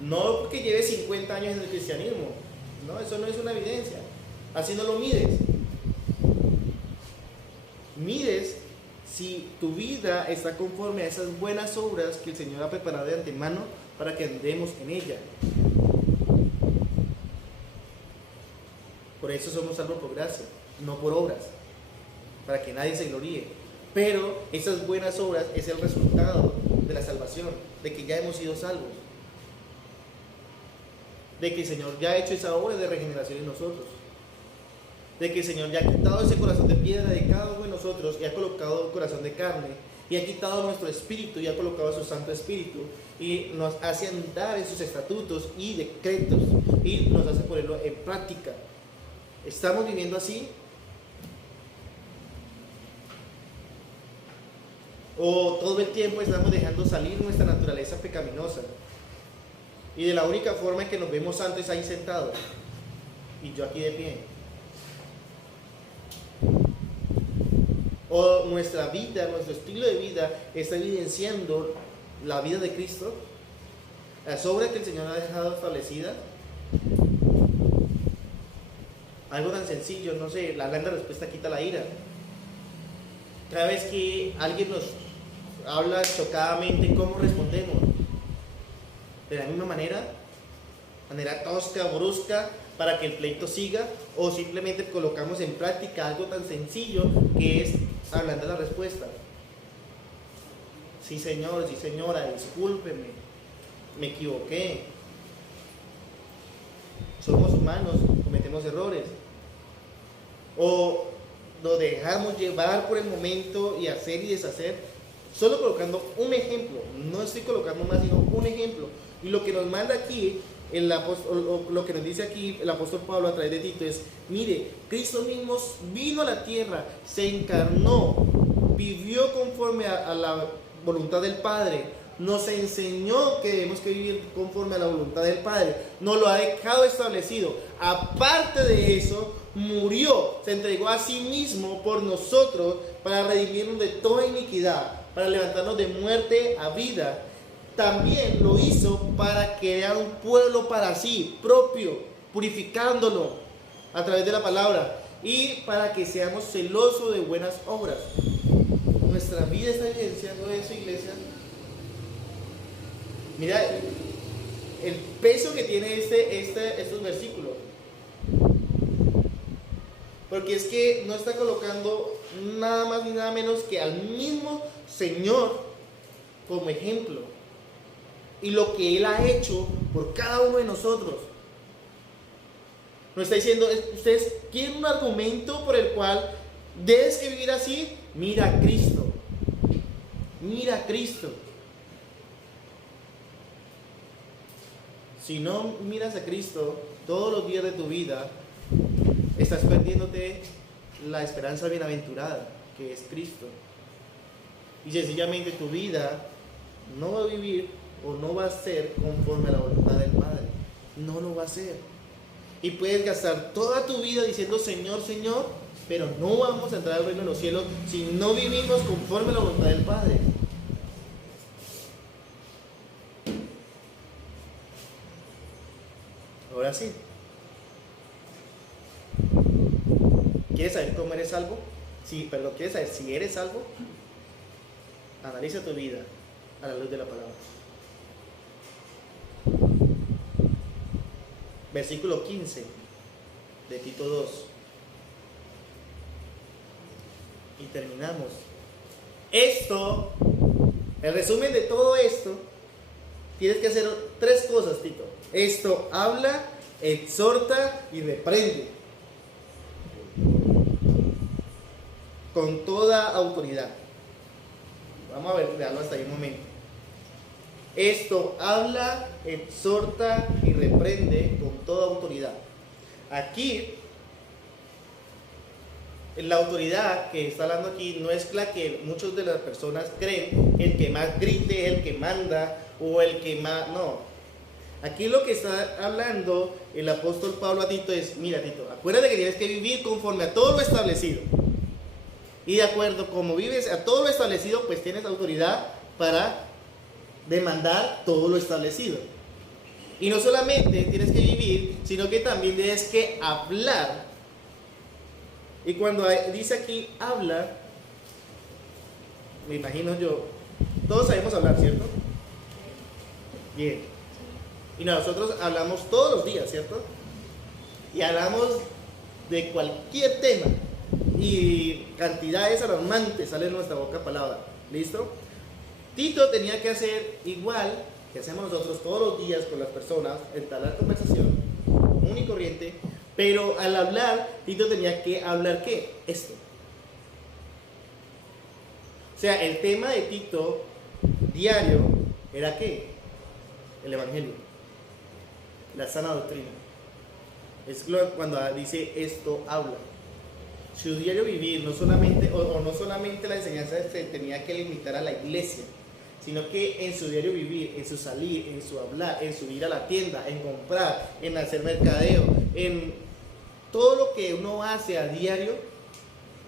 No porque lleves 50 años en el cristianismo. No, eso no es una evidencia. Así no lo mides. Mides si tu vida está conforme a esas buenas obras que el Señor ha preparado de antemano para que andemos en ella. Por eso somos salvos por gracia, no por obras, para que nadie se gloríe. Pero esas buenas obras es el resultado de la salvación, de que ya hemos sido salvos, de que el Señor ya ha hecho esa obra de regeneración en nosotros, de que el Señor ya ha quitado ese corazón de piedra de cada uno de nosotros y ha colocado un corazón de carne, y ha quitado nuestro espíritu y ha colocado su Santo Espíritu y nos hace andar en sus estatutos y decretos y nos hace ponerlo en práctica. ¿Estamos viviendo así? ¿O todo el tiempo estamos dejando salir nuestra naturaleza pecaminosa? Y de la única forma en que nos vemos antes ahí sentados y yo aquí de pie. ¿O nuestra vida, nuestro estilo de vida está evidenciando la vida de Cristo? Las obras que el Señor ha dejado establecidas. Algo tan sencillo, no sé, la blanda respuesta quita la ira. Cada vez que alguien nos habla chocadamente, ¿cómo respondemos? De la misma manera tosca, brusca, para que el pleito siga, o simplemente colocamos en práctica algo tan sencillo que es ablandar la respuesta. Sí, señor, sí, señora, discúlpeme, me equivoqué. Somos humanos, cometemos errores. O nos dejamos llevar por el momento y hacer y deshacer, solo colocando un ejemplo. No estoy colocando más, sino un ejemplo. Y lo que nos manda aquí, lo que nos dice aquí el apóstol Pablo a través de Tito es: mire, Cristo mismo vino a la tierra, se encarnó, vivió conforme a la voluntad del Padre, nos enseñó que debemos que vivir conforme a la voluntad del Padre, nos lo ha dejado establecido. Aparte de eso, murió, se entregó a sí mismo por nosotros para redimirnos de toda iniquidad, para levantarnos de muerte a vida. También lo hizo para crear un pueblo para sí, propio, purificándolo a través de la palabra, y para que seamos celosos de buenas obras. Nuestra vida está evidenciando eso, iglesia. Mira el peso que tiene estos versículos. Porque es que no está colocando nada más ni nada menos que al mismo Señor como ejemplo. Y lo que Él ha hecho por cada uno de nosotros. Nos está diciendo: ustedes quieren un argumento por el cual debes que vivir así. Mira a Cristo. Mira a Cristo. Si no miras a Cristo todos los días de tu vida, estás perdiéndote la esperanza bienaventurada, que es Cristo. Y sencillamente tu vida no va a vivir o no va a ser conforme a la voluntad del Padre. No lo va a ser. Y puedes gastar toda tu vida diciendo Señor, Señor, pero no vamos a entrar al reino de los cielos si no vivimos conforme a la voluntad del Padre. Ahora sí. ¿Quieres saber cómo eres salvo? ¿Quieres saber si eres salvo? Analiza tu vida a la luz de la palabra. Versículo 15 de Tito 2. Y terminamos. El resumen de todo esto, tienes que hacer 3 cosas, Tito. Esto habla, exhorta y reprende. con toda autoridad. Vamos a ver, veanlo hasta ahí un momento. Esto habla, exhorta y reprende con toda autoridad. Aquí, la autoridad que está hablando aquí no es la que muchas de las personas creen, el que más grite, el que manda o el que más... No. Aquí lo que está hablando el apóstol Pablo a Tito es, mira Tito, acuérdate que tienes que vivir conforme a todo lo establecido. Y de acuerdo como vives a todo lo establecido, pues tienes autoridad para demandar todo lo establecido. Y no solamente tienes que vivir, sino que también tienes que hablar. Y cuando dice aquí habla, me imagino yo, todos sabemos hablar, ¿cierto? Bien. Y nosotros hablamos todos los días, ¿cierto? Y hablamos de cualquier tema. Y cantidades alarmantes salen de nuestra boca palabra. ¿Listo? Tito tenía que hacer igual que hacemos nosotros todos los días con las personas, entablar conversación común y corriente, pero al hablar, Tito tenía que hablar ¿qué? Esto. O sea, el tema de Tito diario era ¿qué? El Evangelio, la sana doctrina. Es cuando dice esto habla. Su diario vivir no solamente, o no solamente la enseñanza se tenía que limitar a la iglesia, sino que en su diario vivir, en su salir, en su hablar, en su ir a la tienda, en comprar, en hacer mercadeo, en todo lo que uno hace a diario,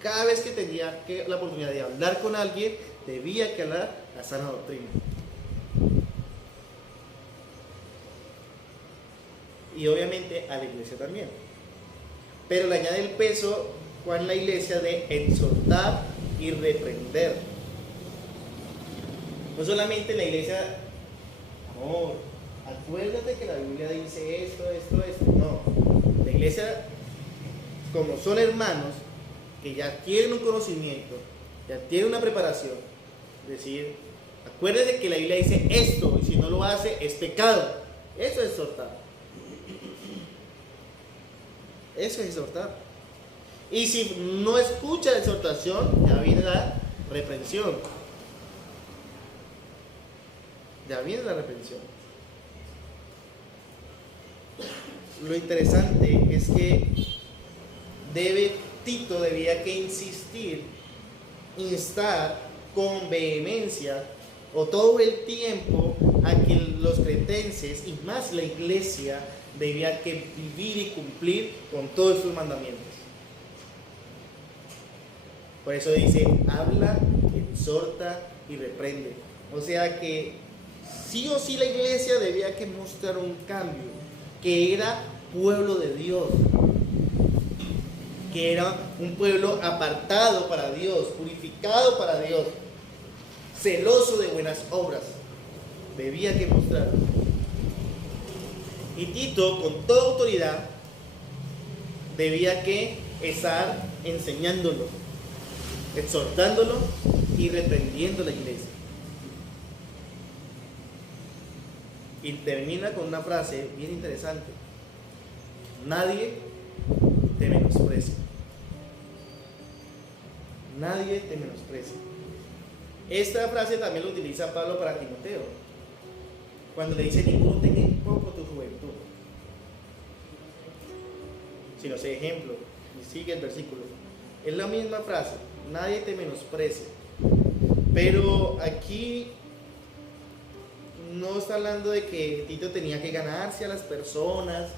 cada vez que tenía la oportunidad de hablar con alguien, debía que hablar la sana doctrina. Y obviamente a la iglesia también. Pero le añade el peso en la iglesia de exhortar y reprender. No solamente la iglesia, amor, acuérdate que la Biblia dice esto. No, la iglesia, como son hermanos que ya tienen un conocimiento, ya tienen una preparación, decir, acuérdate que la Biblia dice esto y si no lo hace es pecado. Eso es exhortar. Eso es exhortar. Y si no escucha la exhortación, ya viene la reprensión. Ya viene la reprensión. Lo interesante es que Tito debía que insistir, instar con vehemencia o todo el tiempo a que los cretenses y más la iglesia debía que vivir y cumplir con todos sus mandamientos. Por eso dice, habla, exhorta y reprende. O sea que sí o sí la iglesia debía que mostrar un cambio, que era pueblo de Dios, que era un pueblo apartado para Dios, purificado para Dios, celoso de buenas obras. Debía que mostrarlo. Y Tito, con toda autoridad, debía que estar enseñándolo, exhortándolo y reprendiendo a la iglesia. Y termina con una frase bien interesante: nadie te menosprecia. Nadie te menosprecia. Esta frase también lo utiliza Pablo para Timoteo, cuando le dice: ninguno tenga en poco tu juventud. Si no sé, ejemplo, y sigue el versículo. Es la misma frase, nadie te menosprecia. Pero aquí no está hablando de que Tito tenía que ganarse a las personas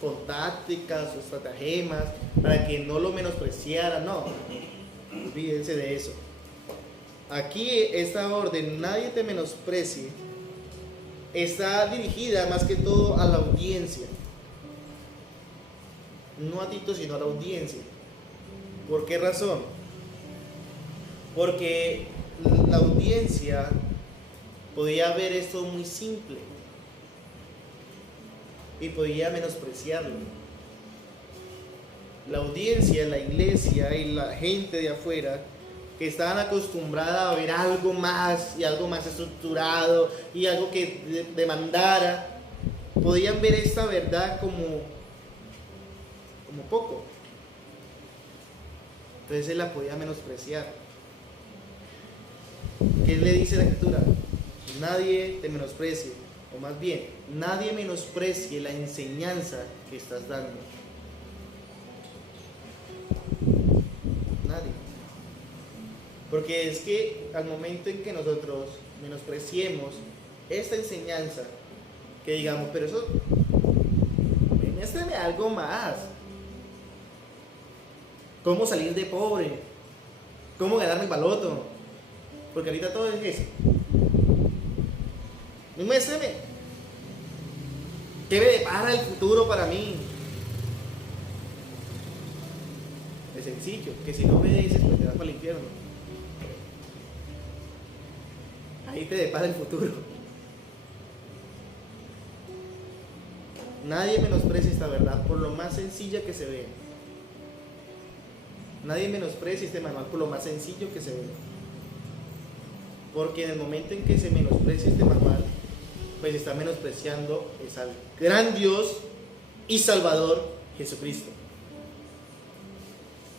con tácticas o estratagemas para que no lo menospreciaran. No, olvídense de eso. Aquí esta orden, nadie te menosprecie, está dirigida más que todo a la audiencia. No a Tito, sino a la audiencia. ¿Por qué razón? Porque la audiencia podía ver esto muy simple y podía menospreciarlo. La audiencia, la iglesia y la gente de afuera, que estaban acostumbrada a ver algo más y algo más estructurado y algo que demandara, podían ver esta verdad como poco. Entonces él la podía menospreciar. ¿Qué le dice la Escritura? Nadie te menosprecie, o más bien, nadie menosprecie la enseñanza que estás dando. Nadie. Porque es que al momento en que nosotros menospreciemos esta enseñanza, que digamos, pero eso, muéstrame algo más. ¿Cómo salir de pobre? ¿Cómo ganarme el baloto? Porque ahorita todo es eso. Muéstrame. ¿Qué me depara el futuro para mí? Es sencillo, que si no obedeces, pues te vas para el infierno. Ahí te depara el futuro. Nadie menosprecia esta verdad por lo más sencilla que se ve. Nadie menosprecia este manual por lo más sencillo que se ve. Porque en el momento en que se menosprecia este manual, pues está menospreciando al gran Dios y Salvador Jesucristo.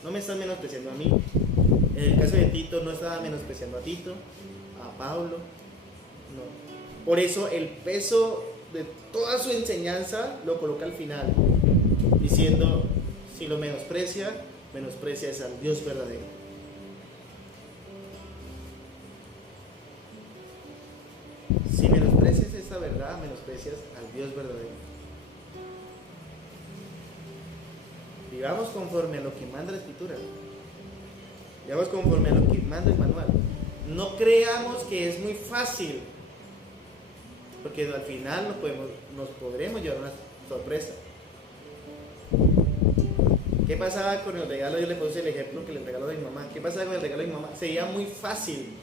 No me están menospreciando a mí. En el caso de Tito no estaba menospreciando a Tito, a Pablo, no. Por eso el peso de toda su enseñanza lo coloca al final, diciendo, si lo menosprecia es al Dios verdadero. Si menosprecias esta verdad, menosprecias al Dios verdadero. Vivamos conforme a lo que manda la Escritura. Vivamos conforme a lo que manda el manual. No creamos que es muy fácil, porque al final nos podremos llevar una sorpresa. ¿Qué pasaba con el regalo? Yo le puse el ejemplo que le regaló a mi mamá. ¿Qué pasaba con el regalo de mi mamá? Sería muy fácil.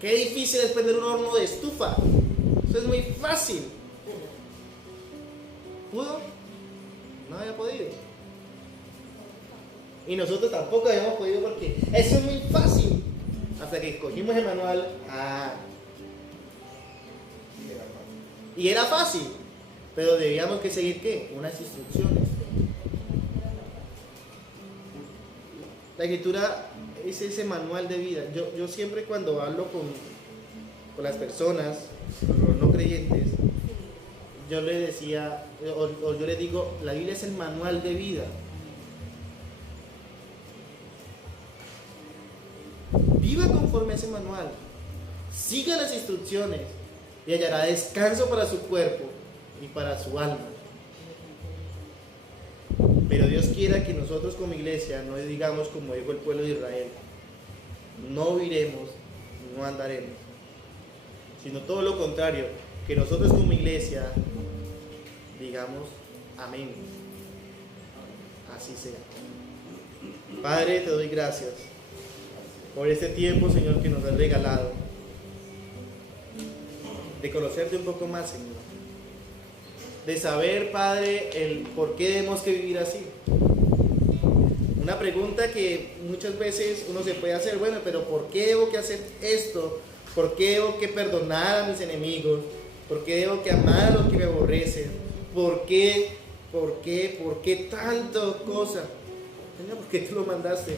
Qué difícil es prender un horno de estufa. Eso es muy fácil. ¿Pudo? No había podido. Y nosotros tampoco habíamos podido porque eso es muy fácil. Hasta que escogimos el manual. Y era fácil. Pero debíamos que seguir ¿qué? Unas instrucciones. La Escritura es ese manual de vida. Yo siempre cuando hablo con las personas, con los no creyentes, yo les decía, o yo les digo, la Biblia es el manual de vida. Viva conforme a ese manual. Siga las instrucciones y hallará descanso para su cuerpo y para su alma. Pero Dios quiera que nosotros como iglesia no digamos como dijo el pueblo de Israel, no oiremos, no andaremos, sino todo lo contrario, que nosotros como iglesia digamos amén. Así sea. Padre, te doy gracias por este tiempo, Señor, que nos has regalado, de conocerte un poco más, Señor, de saber, Padre, el por qué debemos que vivir así. Una pregunta que muchas veces uno se puede hacer, bueno, pero ¿por qué debo que hacer esto? ¿Por qué debo que perdonar a mis enemigos? ¿Por qué debo que amar a los que me aborrecen? ¿Por qué tanto cosa? Señor, ¿por qué tú lo mandaste?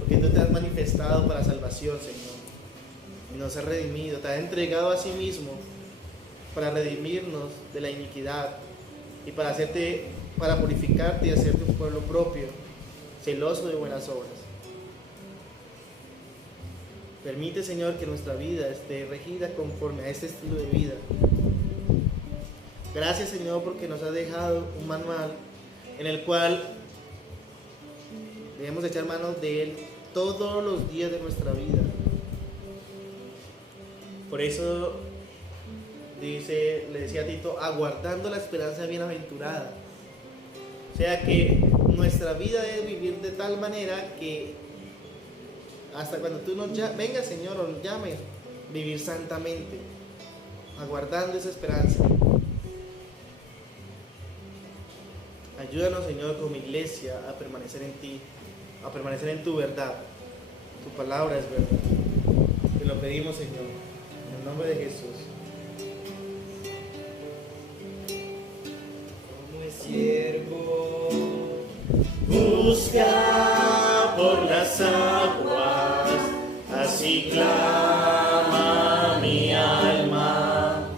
Porque tú te has manifestado para salvación, Señor. Y nos has redimido, te has entregado a sí mismo para redimirnos de la iniquidad y para purificarte y hacerte un pueblo propio, celoso de buenas obras. Permite, Señor, que nuestra vida esté regida conforme a este estilo de vida. Gracias, Señor, porque nos has dejado un manual en el cual debemos echar manos de él todos los días de nuestra vida. Por eso le decía a Tito, aguardando la esperanza bienaventurada. O sea que nuestra vida debe vivir de tal manera que hasta cuando tú vengas, Señor, o nos llames, vivir santamente, aguardando esa esperanza. Ayúdanos, Señor, como iglesia a permanecer en ti, a permanecer en tu verdad. Tu palabra es verdad. Te lo pedimos, Señor, en el nombre de Jesús. Como es siervo las aguas, así clama mi alma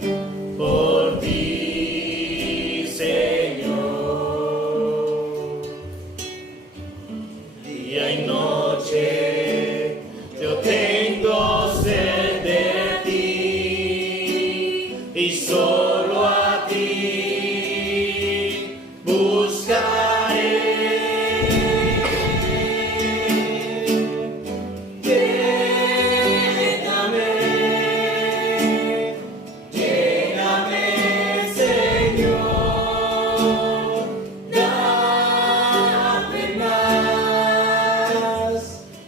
por ti, Señor. Día y noche yo tengo sed de ti y solo a ti buscaré. Lléname, Señor, dame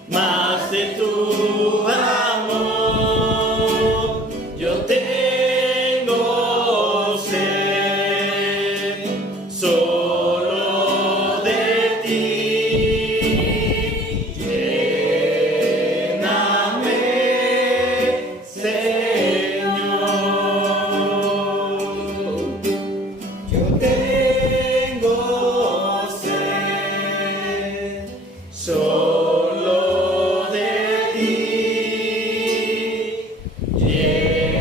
más de tu amor. Yo tengo sed solo de ti. Lléname, Señor. Yo tengo sed solo de ti. Lléname,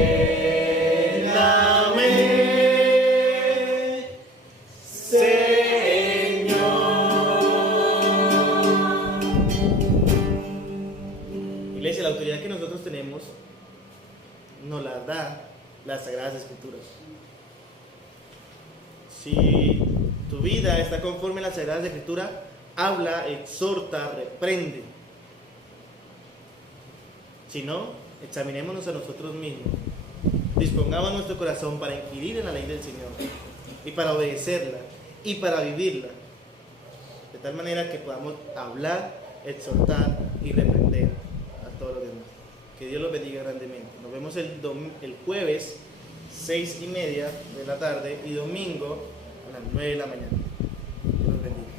Señor. Iglesia, la autoridad que nosotros tenemos nos la da las Sagradas Escrituras. Si tu vida está conforme a las Sagradas Escrituras, habla, exhorta, reprende. Si no, examinémonos a nosotros mismos. Dispongamos nuestro corazón para inquirir en la ley del Señor y para obedecerla y para vivirla, de tal manera que podamos hablar, exhortar y reprender a todos los demás. Que Dios los bendiga grandemente. Nos vemos el jueves 6:30 de la tarde y domingo a las 9 de la mañana. Dios los bendiga.